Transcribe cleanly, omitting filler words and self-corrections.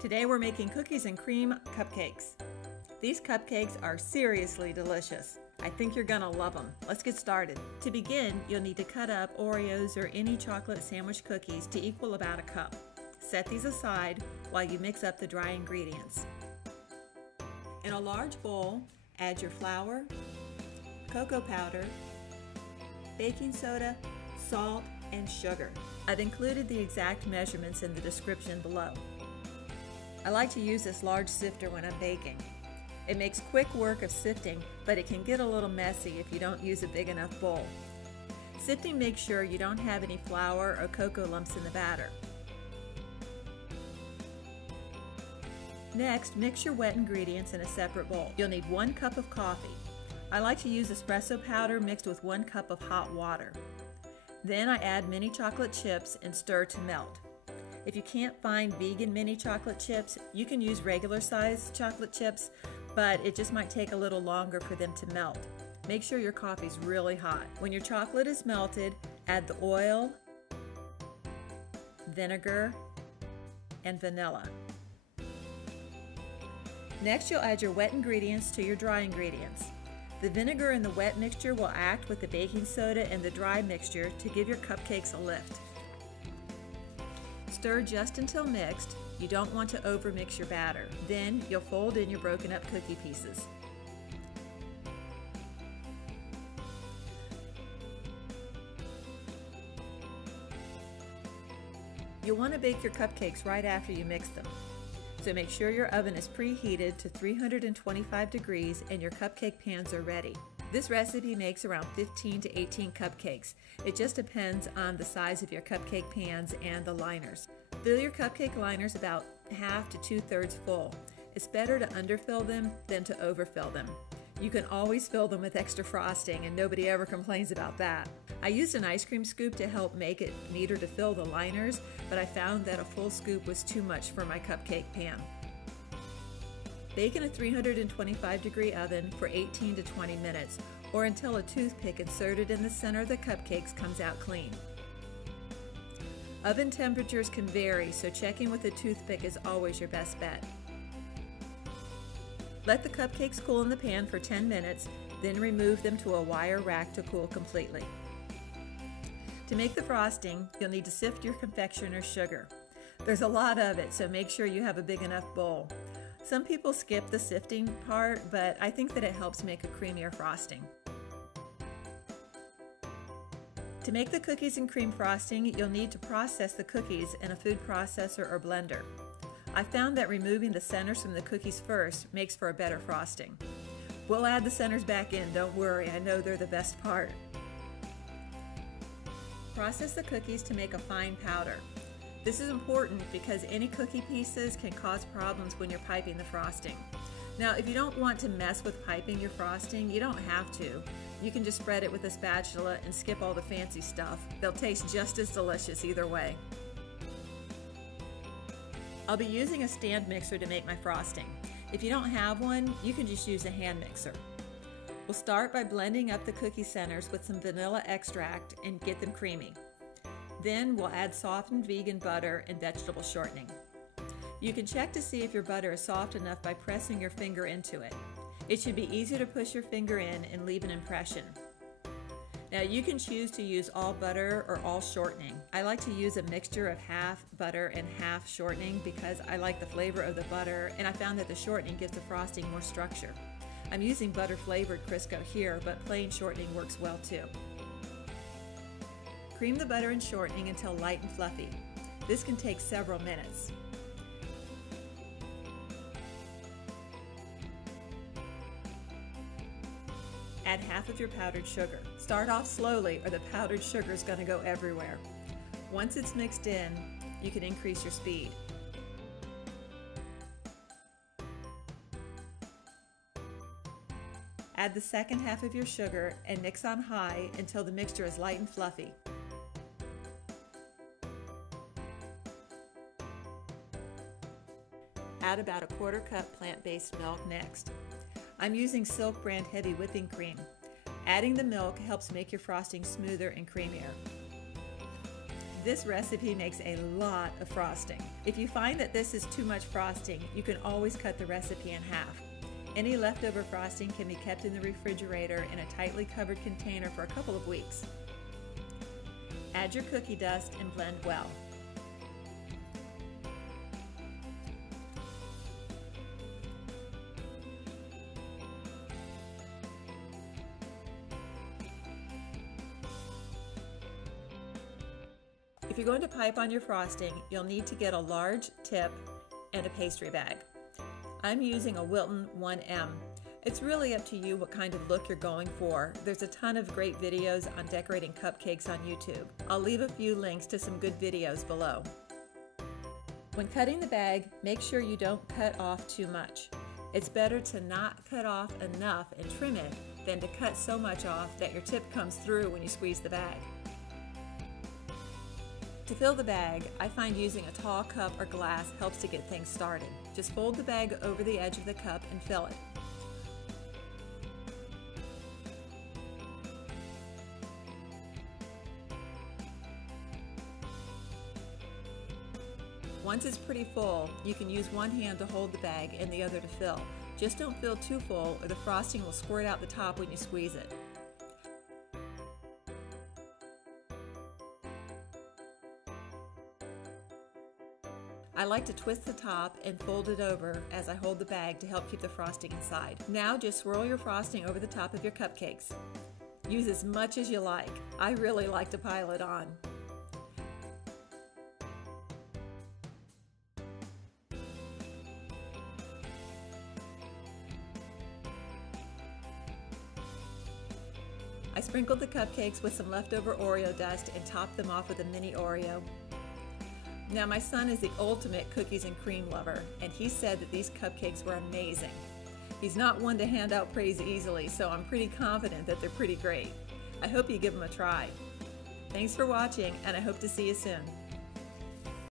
Today we're making cookies and cream cupcakes. These cupcakes are seriously delicious. I think you're gonna love them. Let's get started. To begin, you'll need to cut up Oreos or any chocolate sandwich cookies to equal about a cup. Set these aside while you mix up the dry ingredients. In a large bowl, add your flour, cocoa powder, baking soda, salt, and sugar. I've included the exact measurements in the description below. I like to use this large sifter when I'm baking. It makes quick work of sifting, but it can get a little messy if you don't use a big enough bowl. Sifting makes sure you don't have any flour or cocoa lumps in the batter. Next, mix your wet ingredients in a separate bowl. You'll need 1 cup of coffee. I like to use espresso powder mixed with 1 cup of hot water. Then I add mini chocolate chips and stir to melt. If you can't find vegan mini chocolate chips, you can use regular size chocolate chips, but it just might take a little longer for them to melt. Make sure your coffee's really hot. When your chocolate is melted, add the oil, vinegar, and vanilla. Next, you'll add your wet ingredients to your dry ingredients. The vinegar in the wet mixture will act with the baking soda and the dry mixture to give your cupcakes a lift. Stir just until mixed. You don't want to overmix your batter. Then you'll fold in your broken up cookie pieces. You'll want to bake your cupcakes right after you mix them. So make sure your oven is preheated to 325 degrees and your cupcake pans are ready. This recipe makes around 15 to 18 cupcakes. It just depends on the size of your cupcake pans and the liners. Fill your cupcake liners about half to 2/3 full. It's better to underfill them than to overfill them. You can always fill them with extra frosting and nobody ever complains about that. I used an ice cream scoop to help make it neater to fill the liners, but I found that a full scoop was too much for my cupcake pan. Bake in a 325 degree oven for 18 to 20 minutes or until a toothpick inserted in the center of the cupcakes comes out clean. Oven temperatures can vary, so checking with a toothpick is always your best bet. Let the cupcakes cool in the pan for 10 minutes, then remove them to a wire rack to cool completely. To make the frosting, you'll need to sift your confectioner sugar. There's a lot of it, so make sure you have a big enough bowl. Some people skip the sifting part, but I think that it helps make a creamier frosting. To make the cookies and cream frosting, you'll need to process the cookies in a food processor or blender. I found that removing the centers from the cookies first makes for a better frosting. We'll add the centers back in, don't worry, I know they're the best part. Process the cookies to make a fine powder. This is important because any cookie pieces can cause problems when you're piping the frosting. Now, if you don't want to mess with piping your frosting, you don't have to. You can just spread it with a spatula and skip all the fancy stuff. They'll taste just as delicious either way. I'll be using a stand mixer to make my frosting. If you don't have one, you can just use a hand mixer. We'll start by blending up the cookie centers with some vanilla extract and get them creamy. Then we'll add softened vegan butter and vegetable shortening. You can check to see if your butter is soft enough by pressing your finger into it. It should be easy to push your finger in and leave an impression. Now you can choose to use all butter or all shortening. I like to use a mixture of half butter and half shortening because I like the flavor of the butter and I found that the shortening gives the frosting more structure. I'm using butter flavored Crisco here, but plain shortening works well too. Cream the butter and shortening until light and fluffy. This can take several minutes. Add half of your powdered sugar. Start off slowly or the powdered sugar is going to go everywhere. Once it's mixed in, you can increase your speed. Add the second half of your sugar and mix on high until the mixture is light and fluffy. Add about a 1/4 cup plant-based milk next. I'm using Silk brand heavy whipping cream. Adding the milk helps make your frosting smoother and creamier. This recipe makes a lot of frosting. If you find that this is too much frosting, you can always cut the recipe in half. Any leftover frosting can be kept in the refrigerator in a tightly covered container for a couple of weeks. Add your cookie dust and blend well. If you're going to pipe on your frosting, you'll need to get a large tip and a pastry bag. I'm using a Wilton 1M. It's really up to you what kind of look you're going for. There's a ton of great videos on decorating cupcakes on YouTube. I'll leave a few links to some good videos below. When cutting the bag, make sure you don't cut off too much. It's better to not cut off enough and trim it than to cut so much off that your tip comes through when you squeeze the bag. To fill the bag, I find using a tall cup or glass helps to get things started. Just fold the bag over the edge of the cup and fill it. Once it's pretty full, you can use one hand to hold the bag and the other to fill. Just don't fill too full or the frosting will squirt out the top when you squeeze it. I like to twist the top and fold it over as I hold the bag to help keep the frosting inside. Now just swirl your frosting over the top of your cupcakes. Use as much as you like. I really like to pile it on. I sprinkled the cupcakes with some leftover Oreo dust and topped them off with a mini Oreo. Now my son is the ultimate cookies and cream lover, and he said that these cupcakes were amazing. He's not one to hand out praise easily, so I'm pretty confident that they're pretty great. I hope you give them a try. Thanks for watching, and I hope to see you soon.